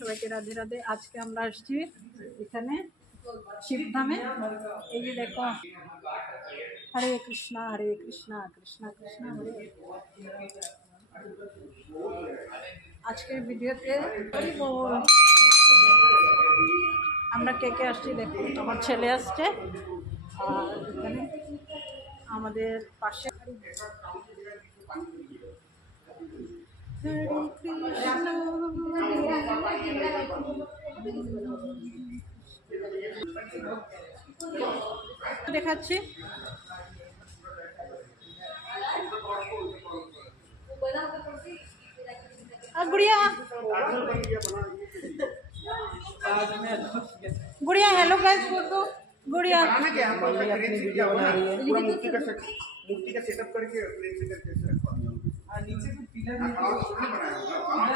সবাইকে রাধে রাধে। আজকে আমরা আসছি এখানে শিবধামে। এই যে দেখো, হরে কৃষ্ণা কৃষ্ণা কৃষ্ণ হরে। আজকের ভিডিওতে আমরা কে কে আসছি দেখো। আমার ছেলে আসছে, আর এখানে আমাদের পাশে হরে কৃষ্ণ দেখাচ্ছি। गुड़िया गुड़िया हेलो गाइस बोल दो। गुड़िया अपनी वीडियो बना रही है, पूरा मूर्ति का सेटअप करके प्लेन से करके नीचे तो पिलर बनाया होगा।